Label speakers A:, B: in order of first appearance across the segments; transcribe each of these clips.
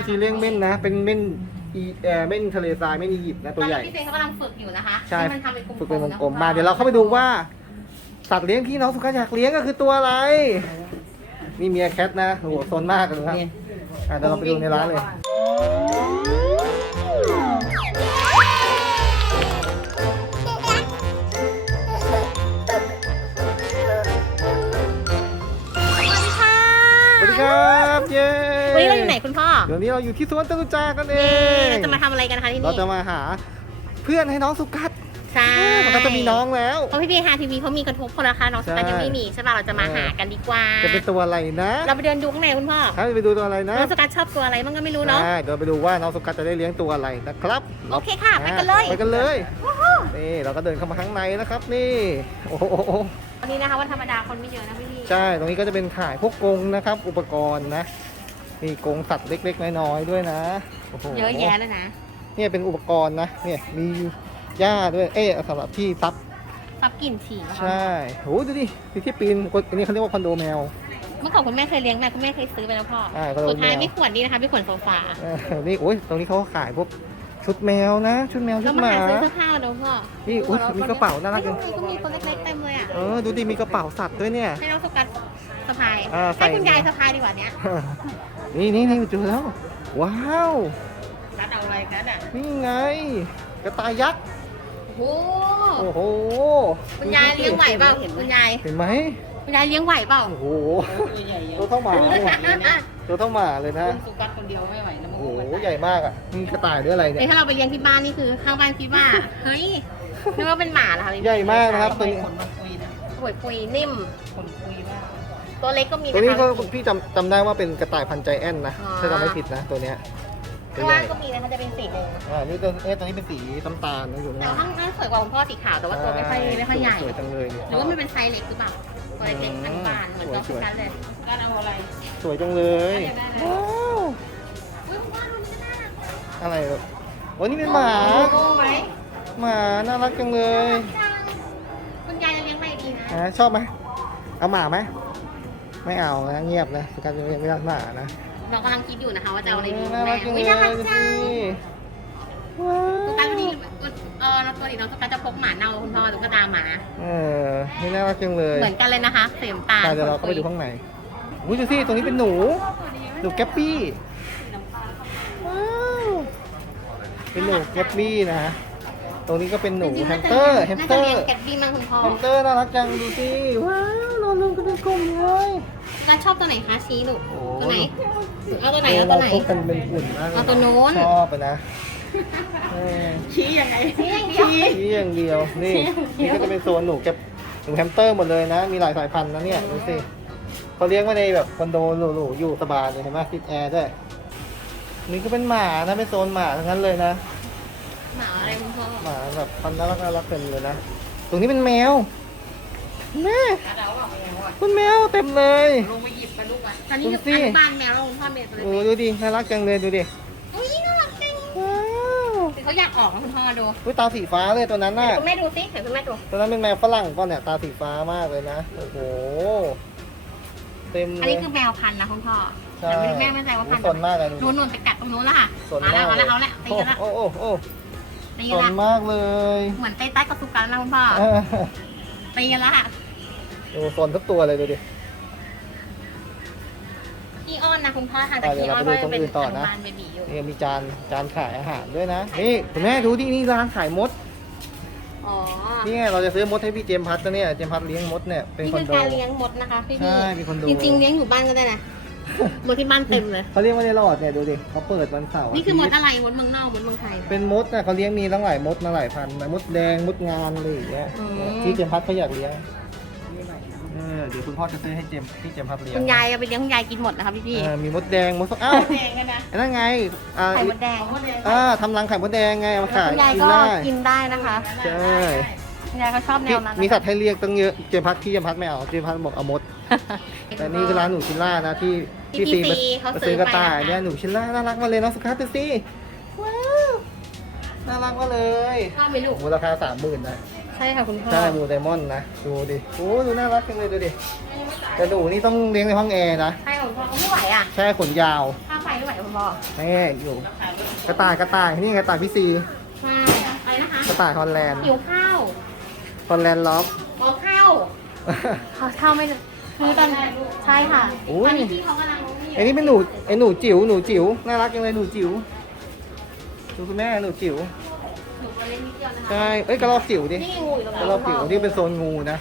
A: พี่ซีเลี้ยงเม่นนะ เป็นเม่นอีเอ่อเม่นทะเลทรายเม่นอียิปต์นะ
B: ต
A: ตั
B: อ
A: วนให
B: นี้
A: ญ่
B: พี่เซนเขากำลังฝึกอยู่นะคะ
A: ใช่
B: ให้มันทำเป็นกลมๆ
A: ฝึกเป็นวง
B: นะ
A: กลมมาเดี๋ยวเราเข้าไปดูว่า สัตว์เลี้ยงที่น้องสุกัสอยากเลี้ยงก็คือตัวอะไร นี่เมียแคทนะโอ้โหโซนมากเลยครับอะเดี๋ยวเราไปดูในร้านเลย
B: ส คุณพ่อ
A: เดี๋ยวนี้เราอยู่ที่สวนจตุจักรกันเอ
B: เย้
A: ง
B: เราจะมาทำอะไรกันคะที่
A: เรา
B: นี่
A: จะมาหาเพื่อนให้น้องสุกัส
B: ใช่
A: มันก็จะมีน้องแล้ว
B: เพราะพี่พีฮาทีวีเขามีกระทบคนละคะน้องสกัด
A: ใช่
B: ยังไม่มีใช่ป่ะเราจะมาหากันดีกว่า
A: จะเป็นตัวอะไรนะ
B: เราไปเดินดูข้างในคุณพ่อ
A: ถ้าไปดูตัวอะไรนะ
B: น้องสกัดชอบตัวอะไรมันก็ไม่รู้เนาะ
A: ใช่เดี๋ยวไปดูว่าน้องสุกัสจะได้เลี้ยงตัวอะไรนะครับ
B: โอเคค่ะไปกันเลย
A: ไปกันเลยนี่เราก็เดินเข้ามาข้างในนะครับนี่โอ้โห
B: วันนี้นะคะวันธรรมดาคนไม่เยอะนะพี่พี่
A: ใช่ตรงนี้ก็จะเป็นขายพวกกรงนะครับ อุปกรณ์นะ มีกรงสัตว์เล็กๆน้อยๆด้วยนะโอ้โห
B: เยอะแยะเลยนะ
A: เนี่ยเป็นอุปกรณ์นะเนี่ยมีหญ้าด้วยเอ๊ะสำหรับที่ซับ
B: ซับกลิ่นฉี่นะคะ
A: ใช่โหดูดิมีที่ปีนอันนี้เขาเรียกว่าคอนโดแมว
B: เมื่อก่อนคุณแม่เคยเลี้ยงแม่คุณแม่เคยซื้อไปแล้วพ่อ
A: อ่าก็โดน
B: สุดท้าย
A: แมว
B: ไม่ขวนดีนะคะไม่ขวนโซฟา
A: เออนี่โอ้ยตรงนี้เขาขายพวกชุดแมวนะ ชุดแมวชุ
B: ก็
A: ด
B: มา
A: หมา
B: หาซื้อเสื้อผ้ามาดูพ่อ
A: นี่อุ้ยมีกระเป๋าน่ารักจัง
B: ก็มีตัวเล็กๆเต็มเลยอะ
A: เออดูดิมีกระเป๋าสัตว์ด้วยเนี่ย
B: ให้น้องสกัด สะพาย
A: อ่าใส่
B: ให้คุณยายสะพายดีกว่าเนี้ย
A: นี่นี่นี่เจอแล้ว ว้าว
B: กัดเอาอะไรกัดอะ
A: นี่ไง กระต่ายยักษ์
B: โอ้โห
A: โอ้โห
B: คุณยายเลี้ยงไหวเปล่าคุณยาย
A: เห็นไหม
B: คุณยายเลี้ยงไหวเปล่า
A: โอ้โห ตัวเท่าหมาเลยตัวเท่าหมาเลยนะ
C: สุกัดคนเดียวไม่ไหวนะ
A: โอ้โห ใหญ่มากอะนี่กระต่ายด้วยอะไรเนี่
B: เอ้ย
A: ย
B: ถ้าเราไปเลี้ยงที่บ้านนี่คือข้างบ้านคิดว่า เฮ้ยนึกว่าเป็นหมาเหรอคะ
A: ใหญ่มากนะครับตัวนี้
C: คนมันคุยนะ
B: ป่วยปุยนิ่ม
C: คนคุยมาก
B: ตัวเล็กก็มี
A: ตัวนี้
B: นะ
A: เขา
B: คะ
A: พี่จำจำได้ว่าเป็นกระต่ายพันธุ์ใจแอนนะ
B: อ๋อ
A: ถ้าจำไม่ผิดนะตัวเนี้ยตั
B: ข้าวง
A: ให
B: ล่า
A: ญ่
B: งก็มีนะคะจะเป็นสีแดง
A: อ่านี่ตัวเอ๊ะตัวนี้เป็นสีน้ำตาลนะอยู่
B: แต่
A: นะ
B: ว่าข้างล่างสวยกว่าคุณพ่อสีขาวแต่ว่าตัวไม่ค่อยไม่ค่อยใหญ่
A: สวยจังเลยเนี่ย
B: หรือว่ามันเป็นไซส์เล็กหรือเปล่าตัวเล็กๆอันบานเหมือนตัวสุกันเลย
C: กัดเอาอะไร
A: สวยจังเลย
C: ได้ได้ได้
A: ว้าว
B: อุ้ยคุณพ่อมันน่ารัก
A: อะไรลูกวันนี้เป็นหมา
B: โอ้ไหม
A: หมาน่ารักจังเลย
B: คุณยายจะเลี้ยงอะไรดีนะ
A: อะชอบไหมเอาหมาไหม ไม่เอานะเงียบนะสกัดยังไม่รักหมานะ
B: เรากำลังคิดอยู่นะคะว่าจะเอาอะไรดี
A: น่า
B: แม่
A: รักจังเล
B: อุ้ย
A: ย
B: น่ารัก
A: ดู
B: จัง
A: สิว้า
B: ตุ๊กตาตัว
A: ว
B: นี้เออแล้วตัวนี้น้องตุ๊กตาจะพกหมาเน่าคุณพ่อตุ๊กตาหมา
A: เออนี่น่ารักจังเลย
B: เหมือนกันเลยนะคะเสียมตาล
A: ไปเดี๋ยวเราเข้าไปดูข้างในอุ้ยดูสิตรงนี้เป็นหนูหนูแกปปี้ว้าวเป็นหนูแกปปี้นะฮะตรงนี้ก็เป็นหนูแฮมสเตอร์แฮมส
B: น่า
A: เต
B: จะ
A: อ
B: เลี้ยง
A: ร์
B: แกตบี้มั้งคุณพ่อ
A: แฮมสเตอร์น่ารักจังดูสิว้าว นอนรวมกันเป็นกลุ่มเลย
B: แล้วชอบตัวไหนคะชี้หนู
A: โอ้
B: ตัวไหน เอาตัวไหนเอาตัวไหน
A: เราพบกันเป็นกลุ่มมากเลย
B: เอาตัวโน้น
A: ชอบไปนะเออ
C: ชี้ยังไง
B: ชี้อย่างเดียว
A: ชี้อย่างเดียวนี่นี่ก็จะเป็นโซนหนูแกปหนูแฮมสเตอร์หมดเลยนะ มีหลายสายพันธุ์นะเนี่ยดูสิเขาเลี้ยงไว้ในแบบคอนโดหรูๆอยู่สบายเลยเห็นไหมติดแอร์ด้วยนี่ก็เป็นหมานะเป็นโซนหมาทั้งนั้นเลยนะ
B: หมาอะไรคุณพ่อ
A: หมาแบบพันธุ์น่ารักน่ารักเต็มเลยนะ ตรงนี้เป็นแมว แม่
C: กัดเอาอะแมวอะ
A: คุณแมวเต็มเลย
C: ลงไปหยิบมาลูกอะ
B: ตอนนี้
A: ดู
B: คือ
A: สิ
B: อนุบาลแมวแล้วคุณพ่อเมย์ตัว
A: โอ้
B: เล็ก
A: ดูดิน่ารักจังเลยดูดิ
B: ๆอุ้ยน่ารักจัง
A: ว้าว
B: คือเขาอยากออกนะคุณพ่อดู
A: อุ้ยตาสีฟ้าเลยตัวนั้นน่ะ
B: คุณแม่ดูสิเห็นคุณแม่ดู
A: ตัวนั้นเป็นแมวฝรั่งป่ะเนี่ยตาสีฟ้ามากเลยนะโอ้โหเต็ม
B: อัน
A: เล
B: นี้
A: ย
B: คือแมวพันธุ์นะคุณพ่อ
A: ใช่
B: แต่ไม่รู้แม่ไม่แน่ใจว่าพันธุ์
A: สนมากเลยดู
B: นู่นนู่นไปกัดตรงนู้นแล้วค่ะ
A: สน
B: เอา
A: มา
B: ละ
A: ก
B: เอา
A: เล
B: ละ
A: ย
B: เอาละตีกันละ
A: โอ้โอ้โอ้
B: ตี
A: ส
B: กัน
A: น
B: ละ
A: มากเลย
B: เหมือนเต้ใต้กระสุกันนะคุณพ่อ
A: เออ
B: ตีกันละค่ะ
A: ดูสนทุกตัวเลยดูดิ
B: ขี้อ้อนนะคุณพ่อทานแต่
A: อะเดี๋
B: ขี้
A: ยว
B: อ้อน
A: เรา
B: ก็
A: ไปดู
B: จะเป็น
A: ตรงอื่นต่อ
B: อนุ
A: นะ
B: บาลเบบีอยู่
A: นี่มีจานจานขายอาหารด้วยนะ นี่คุณแม่ดูที่นี่ร้านขายมด
B: อ๋อ
A: นี่ไงเราจะซื้อมดให้พี่เจมส์พัทนะเนี่ย เจมส์พัทเลี้ยงมดเนี่ยเป็น
B: นี่
A: คอ
B: คื
A: น
B: อ
A: โด
B: การเลี้ยงมดนะคะพี่
A: ใช่
B: พี่
A: มีคอนโด
B: จริงๆเลี้ยงอยู่บ้านก็ได้นะมดที่บ้านเต็มเลย
A: เขาเลี้ยงไว้ในหลอดเนี่ยดูดิเขาเปิดวันเสาร์
B: นี่คือมดา
A: ทิตย์
B: อะไรมดเมืองนอกมดเมืองไทย
A: เป็นมดนะเขาเลี้ยงมีตั้งหลายมดมาหลายพันธุ์มดแดงมดงานอะไรอย่างเงี้ย
B: อืม
A: ที่เจมส์พัทเขาอยากเลี้ยง เออเดี๋ยวคุณพ่อจะซื้อให้เจมส์ที่เจมส์พัทเลี้ยง
B: คุณยายเอาไปเลี้ยงคุณยายกินหมดนะคะพี่พี่
A: เออมีมดแดงมดส้มอ้าว
C: แดงกันนะ
A: อันนั้นไงอ่า
B: ไข่มดแดง
C: มดแดง
A: อ่าทำรังไข่มดแดงไงเอามาขาย
B: คุณยาย
A: กิน
B: ก็
A: ได้
B: กินได้นะคะ
A: ใช่
B: คุณยายเขาชอบแน
A: ที่
B: วนั้น
A: มีสัตว์ให้เลี้ยงตั้งเยอะเจมส์พัทที่เจมส์พัทไม่เอาเจมส์พัทบอกเอามดแต่นี่คือร้านหนูชิลล่านะที่
B: ที่
A: ซี
B: พี่ซีเขา
A: มา
B: ซื้
A: ซื้
B: อ
A: อกระ
B: ไป
A: ต่าย
B: นะคะ
A: เนี่ยหนูชิลล่าน่ารักมาเลยน้องสุกัสดูสิว้าวน่ารักมาเลย
B: ชอบไหมลูก
A: หมูราคาสามหมื่นนะ
B: ใช่ค่ะคุณพ่อ
A: ใช่หมูไดมอนด์นะ ดูดิ โอ้ดูน่ารักจังเลยดูดิแต่หนูนี่ต้องเลี้ยงในห้องแอร์นะ
B: ใช่ค่ะคุณพ่อเขาไม่ไหวอะ
A: ใช่ขนยาว
B: ถ้าไฟไม่ไหวคุณพ่อ
A: นี่อยู่ กระต่ายกระต่าย นี่กระต่ายพี่ซี
B: ใช่อะไรนะคะ
A: กระต่ายฮอลแลนด์
B: หิวข้าว
A: ฮอลแลนด์ล็อบ
B: ขอข้าวขอข้าวไม่ได้คือตอนใช่ค่ะ
A: อุ้
B: ตอยนนี้พี่เขากำลัง
A: ไอ้นี่เป็นหนูไอ้หนูจิ๋วหนูจิ๋วน่ารักจังเลยหนูจิ๋วดูคุณแม่หนูจิ๋ว
B: หนู ตัวเล็กนิดเดียวนะคะ
A: ใช่ เอ้ยกระรอกจิ๋วดิ
B: นี่งูอยู่ตรง
A: ก
B: นี้
A: ระรอกจิ๋วนี่เป็นโซนงูนะ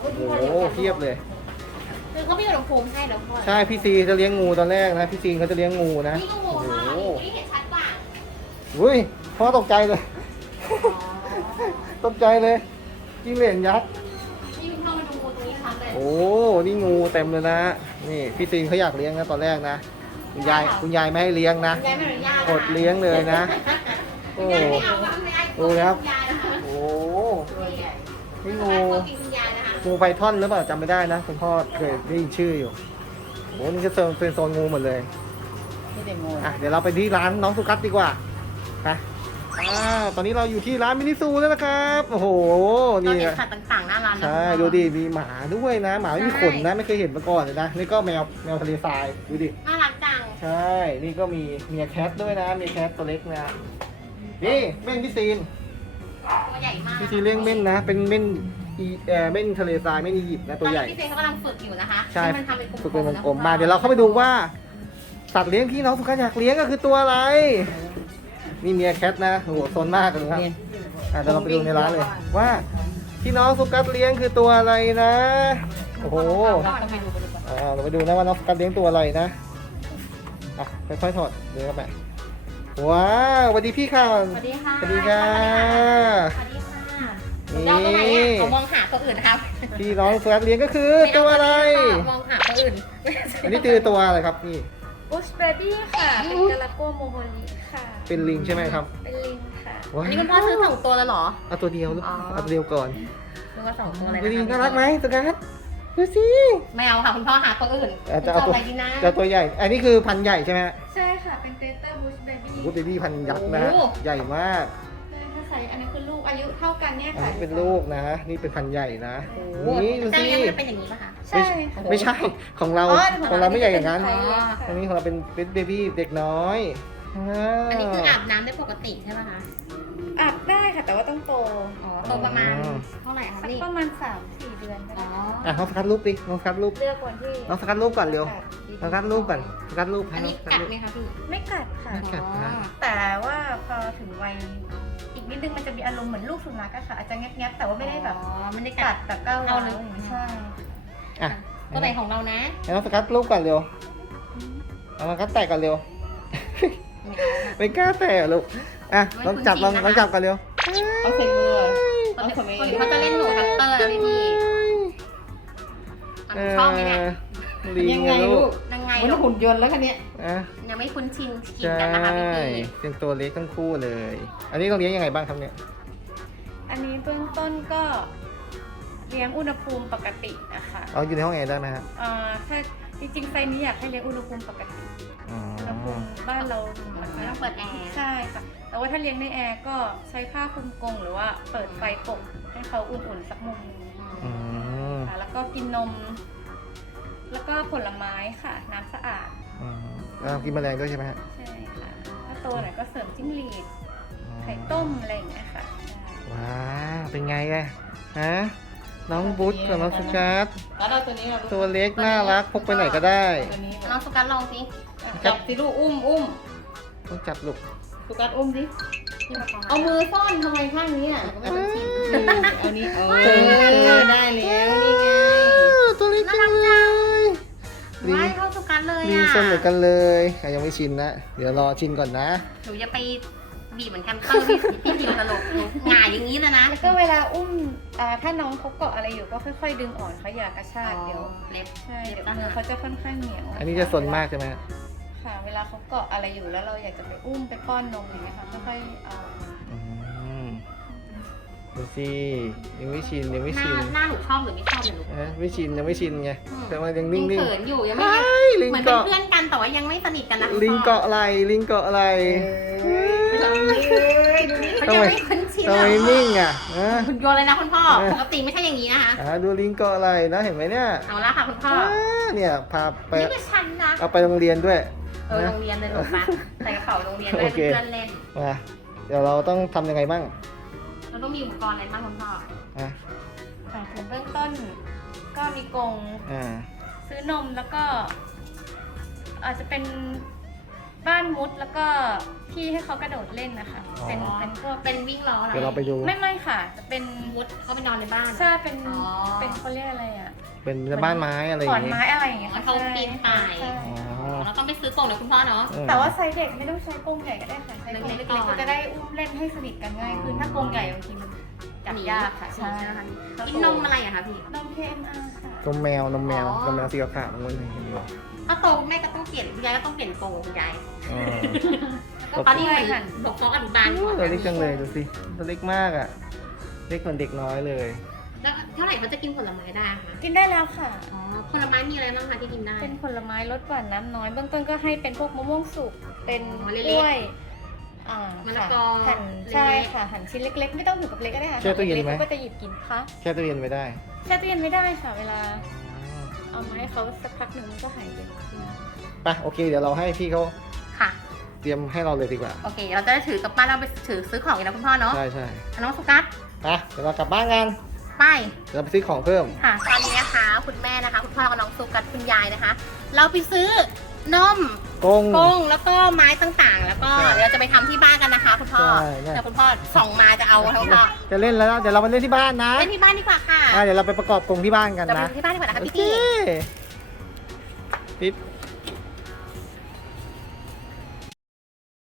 A: โอ้โหเทียบเลย
B: คือเขามีอุณหภูมิให้แล้วพ่อ
A: ใช่ พี่ซีจะเลี้ยงงูตอนแรกนะ พี่ซีเขาจะเลี้ยงงูนะ
B: นี่ก็งู
A: โอ้โห
B: พ่อนี่เห็นชัดกว่า
A: อุ้ยพ่อตกใจเลย ตกใจเลยจิ้งเหลนยักษ์
B: นี่คุณพ่อมาดูงูตรงนี้ชัดเลย
A: โอ้ นี่งูเต็มเลยนะ นี่พี่ซีนเขาอยากเลี้ยงนะตอนแรกนะ คุณยาย คุณยายไม่ให้เลี้ยงนะ
B: ยายไม่อนุญาต
A: อดเลี้ยงเลยนะ โอ้
B: ยายไม่เอาแล้วไม่ ได้
A: ดูนะครับ
B: ณยายนะคะ
A: โอ้นี่
B: งู
A: งู
B: คุณยายนะคะ
A: งูไพทอนหรือเปล่าจำไม่ได้นะคุณพ่อเคยได้ยินชื่ออยู่โอ้นี่ก็เป็นโซนงูหมดเลย
C: นี่เด็กงู
A: อะเดี๋ยวเราไปที่ร้านน้องสุกัสดีกว่าไปอ่าตอนนี้เราอยู่ที่ร้านมินิซูแล้วนะครับ โอ้โห
B: ตอน
A: นี่
B: เห็น
A: อะ
B: สัตว์ต่างๆหน้าร้านนะ
A: ใช่
B: คุณพ่อ
A: ดูดิมีหมาด้วยนะ หมาไม่มีขนนะไม่เคยเห็นมาก่อนเลยนะ นี่ก็แมวแมวทะเลทรายดูดิ
B: น่ารักจัง
A: ใช่ นี่ก็มีเมียแคทด้วยนะเมียแคทตัวเล็กนะ นี่เม่นพี่ซีน
B: ตัวใหญ่มาก
A: พี่ซีนเลี้ยงเม่นนะ เป็นเม่นอีเออเม่นทะเลทรายเม่นอียิปต์นะตัวใหญ่
B: ตอนนี้พี่เซนเขากำลังฝึกอยู่นะคะ
A: ใช่
B: มันทำเป็น
A: ฝึกเป็นวง
B: ๆะ
A: กลมมาเดี๋ยวเราเข้าไปดูว่าสัตว์เลี้ยงที่น้องสุกัสอยากเลี้ยงก็คือตัวอะไร นี่เมียแคทนะโอ้โหโซนมากเลยครับอะเดี๋ยวเราไปดูในร้านเลย ว่าที่น้องสุกัสเลี้ยงคือตัวอะไรนะโอ้โห
C: เราต้องไปดูไปดูก่อน
A: อ่าเราไปดูนะว่าน้องสุกัสเลี้ยงตัวอะไรนะอะค่อยๆถอดเดี๋ยวเข้าไป ว้าวสวัสดีพี่ค่ะ
B: สวัสดีค่ะ
A: สวัสดีค่ะ
B: สวัสดีค่ะ
A: นี่
B: เราตัวไหนเนี่ยเขามองหาตัวอื่นนะครับ
A: ที่น้องสุกัสเลี้ยงก็คือตัวอะไร
B: มองหาตัวอื่น
A: อันนี้คือตัวอะไรครับพี่
D: บุชเบบี้ค่ะ เป็นกาลาโกโมโฮลิค่ะ
A: เป็นลิงใช่ไหมครับ
D: เป็นลิงค่ะ
A: ว้า
B: อันนี้คุณพ่อซื้อสองตัวแล้วเหรอ
A: เอาตัวเดียวลูก
B: อ๋อ
A: เอาตัวเดียวก่อน
B: หรือว่าสองตัวเลย
A: ดูดิะ
B: คะ
A: น่ารักไหมสุกัส ดูสิ
B: ไม่เอาค่ะ คุณพ่อหาตัวอื่น
A: อะจะเอาตัว
B: อะไรดีนะ
A: จะตัวใหญ่ อันนี้คือพันธุ์ใหญ่ใช่ไหมฮะ
D: ใช่ค่ะ เป็นเตเตอร์บุชเบบี้
A: บูเบบี้พันธุ์ยักษ์นะฮะใหญ่มาก
D: ถ้าใส่อันนั้นคือลูกอายุเท่ากันเนี่ย
A: อัน
D: ค่ะ
A: นี้เป็นลูกนะนี่เป็นพันธุ์ใหญ่นะ
B: โอ้โห
A: นี่ดู
B: แต่
A: สิ
B: เลี้ยงมันเป็นอย่างนี้ป่ะคะ
D: ใช่ค่ะ
A: ไม่ใช่ ของเรา
D: อ๋อ
A: ของเราไม่ใหญ่อย่างนั้น
D: ไทยเล็ก
A: อั
D: ค่ะ
A: นนี้ของเราเป็นเป็นเบบี้เด็กน้อยอ่า
B: อันนี้คืออาบน้ำได้ปกติใช่ไหมคะ
D: อาบได้ค่ะแต่ว่าต้องโต
B: อ๋อโตประมาณเท่าไหร่คะ
D: สัก
B: นี่
D: ประมาณ 3-4 เดือนก็
B: อ๋อ
D: ได้
A: อะน้องสกัดรูปดิน้องสกัดรูป
D: เลือกวันที่
A: น้องสกัดรูปก่อนเร็วน้องสกัดรูปก่อนสกัดรูป
B: อันนี้
A: ส
B: กัด
A: รูป
B: ไหมคะพี่
D: ไม่กัดค่ะ
A: ไม่กัดนะ
D: แต่ว่าพอถึงวัยอีกนิดนึงมันจะมีอารมณ์เหมือนลูกสุนัขอะค่ะ อาจจะแงบๆแต่ว่าไม่ได้แบบ
B: อ๋อไม่ได้
D: กั
B: กั
D: ด
B: ด
D: แบบก้าว
B: เอา
D: ร้าว
B: เลย
D: อย่างนี้ใช่
A: อะ
B: ตัวไหนของเรานะ
A: ให้น้องสกัดรูปก่อนเร็วเอาน้องสกัดแตะก่อนเร็ว
B: ไม่เอาค่ะ
A: ไม่กล้าแตะลูก อะ
B: ไม่
A: ลองจับ
B: คุ้
A: ลอง
B: นชินนะคะ
A: ลองจับก่อนเร็ว
C: เอาใส่มือ
B: คนอื่นคนอื่นเขาจะเล่นหนูแฮมสเตอร์แล้วพี่พี่อันนี้ชอบไหมเนี่ย
A: ลิง
C: ยังไง
A: นะ
C: ลู
A: ลู
C: ก
A: ก
B: ยังไง
C: มัน
B: ลูก
C: หุ่นยนต์แล้วคันนี้ย
A: อะ
B: ยังไม่คุ้นชินชิน
A: ใช่
B: กันนะคะพี่พี่
A: เป็นตัวเล็กทั้งคู่เลย อันนี้เราเลี้ยงยังไงบ้างครับเนี่ย
D: อันนี้เบื้องต้นก็เลี้ยงอุณหภูมิปกตินะคะ
A: เอาอยู่ในห้องแอร์ได้ไหมฮะ
D: เอ่อถ้า จริงๆไซส์นี้อยากให้เลี้ยงอุณหภูมิปกติ
A: อ๋อ
D: อุณหภูมิบ้านเราแบบ
B: ไม่
D: นี้
B: ต้องเปิดแอร์
D: ใช่ค่ะ แต่ว่าถ้าเลี้ยงในแอร์ก็ใช้ผ้าคลุมกรงหรือว่าเปิดไฟปกให้เขาอุ่นๆสักมุมหนึง
A: อืม
D: ค่ะแล้วก็กินนม แล้วก็ผลไม้ค่ะ น้ำสะอาด
A: อืมแล้วกินแมลงด้วยใช่ไหมฮะ
D: ใช่ค่ะ ถ้าโตหน่อยก็เสริมจิ้งหรีด ไข่ต้มอะไรอย่างเงี้ยค่ะได้
A: ว้าวเป็นไงอะฮะ น้องบุ๊ทกับน้องสกัด
C: แล้วเราตัวนี้เรา
A: ตัวเล็กน่ารักพกไปไหนก็ได้
C: ตัวนี้
B: น้องสุกัสลองสิ
C: จับสิลูกอุ้มอุ้ม
A: ต้องจับลูก
C: สุกัดอุ้มดิ
B: พี่มาก่อน
C: เอามือซ่อนทำไมข้างนี้อะ
B: ก็ไม่ต้องชิน
C: เอานี้เออได้แล้วนี่ไง
A: ตัวเล็กจังเลยลิง
B: ไม่เข้าสุกัสเลย
A: ลิง
B: อะ
A: สนเหมือนกันเลยอะยังไม่ชินนะเดี๋ยวรอชินก่อนนะ
B: หนูจะไป บีบเหมือนแฮมสเตอร์พี่พี่ดิวตลกหนูหงายอย่างนี้เลยนะ
D: แล้วก็เวลาอุ้มอ่าถ้าน้องเขาเกาะอะไรอยู่ก็ค่อย ๆ ดึงอ่อนเขาอย่ากระชากเดี๋ยว
B: เล็บ
D: ใช่เดี๋ยวมือเขาจะค่อนข้างเหนียว
A: อันนี้จะสนมากใช่ไหมฮะ
D: ค่ะ เวลาเขาเกาะอะไรอยู่แล้วเราอยากจะไปอุ้มไปป้อนนมอย่างเงี้ยค่ะค่อยๆเอา
A: อืมดูสิยังไม่ชินยังไม่
B: หน้า
A: ชิน
B: หน้าหนูชอบหรือไม่ชอบเนี่ยหนู
A: นะไม่ชินยังไม่ชินไง
B: อืม
A: แต่ว่ายัง
B: ลิ
A: นิ่
B: ง
A: ง
B: เขินอยู่ยัง
A: ๆ
B: ไม่
A: ไอ้ลิง
B: เหมือนเป็น
A: เกาะ
B: เพื่อนกันแต่ว่ายังไม่สนิทกันนะ
A: ลิงเกาะไหลลิงเกาะไหล
C: ทำนี่ เลยดูนี่
B: เขายังไม่คุ้นชิน
A: ทำไม
B: เลย
A: นิ่งอะฮะ
B: คุณโยนเลยนะคุณพ่อ
A: เออ
B: ปกติไม่ใช่อย่างนี้นะคะ
A: อ่าดูลิงเกาะไหลนะเห็นไหมเนี่ย
B: เอาละค่ะคุณพ่อ
A: อ่าเนี่ยพาไป
B: นี่คือฉันนะ
A: เอาไปโรงเรียนด้วย
B: เออโรงเรียนเลยหนูปะใส่กระเป๋าโรงเรียนได้
A: โอเค
B: เพื่อนเล่น
A: มาเดี๋ยวเราต้องทำยังไงบ้าง
B: เราต้องมีอุปกรณ์อะไรบ้างคุณพ่อ
A: อะ
D: ค่ะถึงเบื้องต้นก็มีกรง
A: อ่า
D: ซื้อนมแล้วก็ อาจจะเป็น บ้านมุดแล้วก็ที่ให้เขากระโดดเล่นนะคะ เป็นเป็นพวก
B: เป็นวิ่งล้อเหรอ
A: เดี๋ยวเราไปดู
D: ไม่ไม่ค่ะจะเป็น
B: มุดเขาไปนอนในบ้าน
D: ใช่เป็น
B: อ๋อ
D: เป็นเขาเรียกอะไรอะ
A: เป็นบ้านไม้อะไรอ
D: ข
A: ย่า
D: อน
A: งงี้
D: ไม้อะไรอย่างเงี้ย
B: อ๋อ
D: ค่ะ
B: เขาปีนป่าย
D: ใช่
A: อ๋อ
B: เราต้องไปซื้อกล่องเดี๋ยวคุณพ่อเนาะ
A: อืม
D: แต่ว่าไซส์เด็กไม่ต้องใช้กรงใหญ่ก็ได้ค่ะใช้กรง
B: เล็
D: เล็
B: ก
D: ก
B: ๆก่อน
D: ๆก็จะได้อุ้มเล่นให้สนิทกันง่ายขึ้นถ้ากรงใหญ่บางทีมัน จับยากค่ะ
B: ใช่
D: ใช่
B: ไหมคะกินนมอะไรอะคะพี่
D: นม KMR ค่ะ
A: นมแมวนมแมว
B: อ๋อ
A: นมแมวสีขาวๆตรงนู้นเห็นไหม
B: ถ้าโตคุณแม่ก็ต้องเปลี่ยนคุณยายก็ต้องเปลี่ยนกรงคุณยาย
A: อ๋อ
B: แล้วก็ตอนนี้เหมือนบอกฟ้องอนุบาลก่อน
A: ตัวเล็กจังเลยดูสิตัวเล็กมากอะ เล็กเหมือนเด็กน้อยเลย
B: แล้วเท่าไหร่เขาจะกินผลไม้ได้คะ
D: กินได้แล้วค่ะ
B: อ๋อผลไม้มีอะไรบ้างคะที่กินได้
D: เป็นผลไม้ลดหวานน้ำน้อย เบื้องต้นก็ให้เป็นพวกมะม่วงสุก เป็น
B: อ๋อกเล็กๆ
D: ล้วย อ่ามะ
B: ละกอ
D: ค่ะหั่น
B: เล็กๆ
D: ใช่ค่ะหั่นชิ้นเล็กๆ ไม่ต้องถึงกับเล็กก็ได้ค่ะ
A: แช่ตู้เย็นไหม
D: ล็กๆก็จะหยิบกินคะ
A: แช่ตู้เย็นไม่ได้
D: แช่ตู้เย็นไม่ได้ค่ะเวลาเอามาให้เขาสักพักหนึ่งมันก็หายไป
A: ไปโอเค เดี๋ยวเราให้พี่เขา
B: ค่ะ
A: เตรียมให้เราเลยดีกว่า
B: โอเค เราจะได้ถือกลับบ้านเราไปถือซื้อของอีกนะคุณพ่อเนาะ
A: ใช่ใช่
B: อะน้องสุกัส
A: ไปเดี๋ยวเรากลับบ้านกัน
B: ไป
A: เดี๋ยวเราไปซื้อของเพิ่ม
B: ค่ะตอนนี้นะคะ คุณแม่นะคะ คุณพ่อกับน้องสุกัสคุณยายนะคะ เราไปซื้อนม
A: กง
B: กุ้งแล้วก็ไม้ต่างๆ แล้วก็
A: ใช่
B: เดี๋ยวเราจะไปทำที่บ้านกันนะคะ คุณพ่อ
A: ใช่ใช่
B: เดี๋ยวคุณพ่อส่องมาจะเอาทั้งพ่อ
A: จะเล่นแล้วนะเดี๋ยวเราไปเล่นที่บ้านนะ
B: เล่นที่บ้านดีกว่าค่ะ
A: อะเดี๋ยวเราไปประกอบกรงที่บ้านกัน
B: เราไป
A: นะ
B: ที่บ้านดีกว่านะคะ
A: โอ
B: พี่
A: เค
B: พี่
A: ปิด